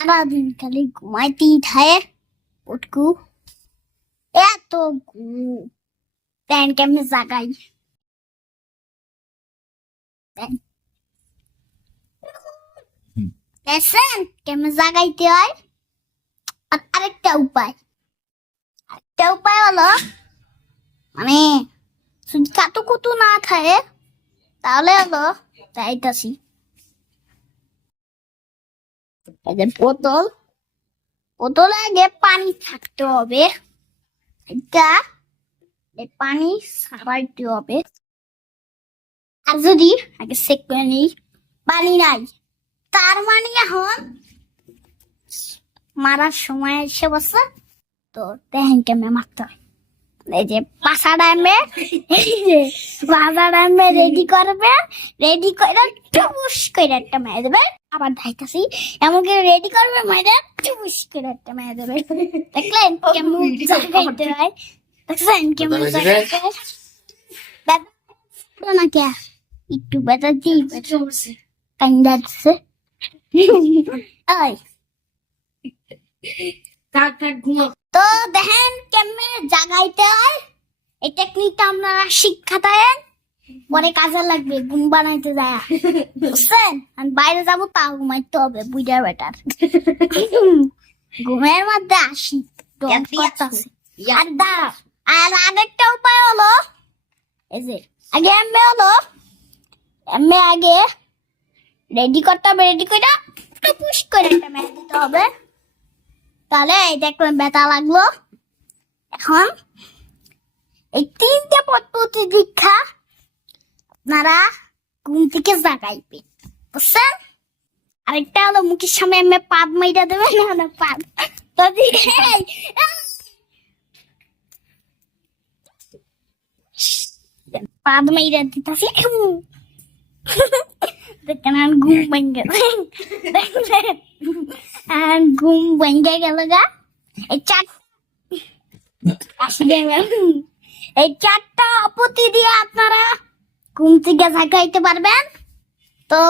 সারাদিন খালি ঘুমাইতেই থাকে উটকু এত প্যান কেমনে জাগাই দেখছেন কেমনে জাগাইতে হয়। আর আরেকটা উপায় হলো মানে যদি কাতু কুতু না খায় তাহলে হলো চাইতাছি এই যে বোতলে আগে পানি থাকতে হবে, এটা পানি সারাইতে হবে। আর যদি আগে চেক করে নিই পানি নাই, তার মানে এখন মারার সময় এসে বসে। তো দেখেন কেমন মারতে হয়। এই যে পাশাটা রেডি করবে, রেডি করে টুস করে একটা মেরে দেবে। আবার ধাইতাছি এমনকি রেডি করবে মেরে টুস করে একটা মেরে দেবে। দেখলেন কেমন জাগাইতে হয়, দেখছেন কেমন জাগাইতে হয়। ব্যথা না কে একটু ব্যথা দিই কান্দাচ্ছে। তো দেখেন কেমনে জাগাইতে হয়, এই টেকনিকটা আপনারা শিক্ষা দেন, পরে কাজে লাগবে ঘুম বানাইতে যায় বুঝছেন। বাইরে যাবো তাও ঘুমাইতে হবে বুঝা বেটার। ঘুমের মধ্যে আসি আর দাঁড়া। আর আরেকটা উপায় হলো এই যে আগে আগে রেডি করতে হবে, রেডি করে পুশ করে একটা মেরে দিতে হবে। তাহলে এই দেখলেন ব্যথা লাগলো। এখন এই 3টে পদ্ধতি দীক্ষা আপনারা ঘুম থেকে জাগাইবে বুঝছেন। আরেকটা হলো মুখের সামনে এমনি পাদ মাইরা দেবেন না পাদ তো পাদ মাইরা দিতেছি। দেখেন ঘুম ভেঙে ঘুম ভেঙে গেল গা। এই 4টা পদ্ধতি দিয়ে আপনারা ঘুম থেকে জাগাইতে পারবেন। তো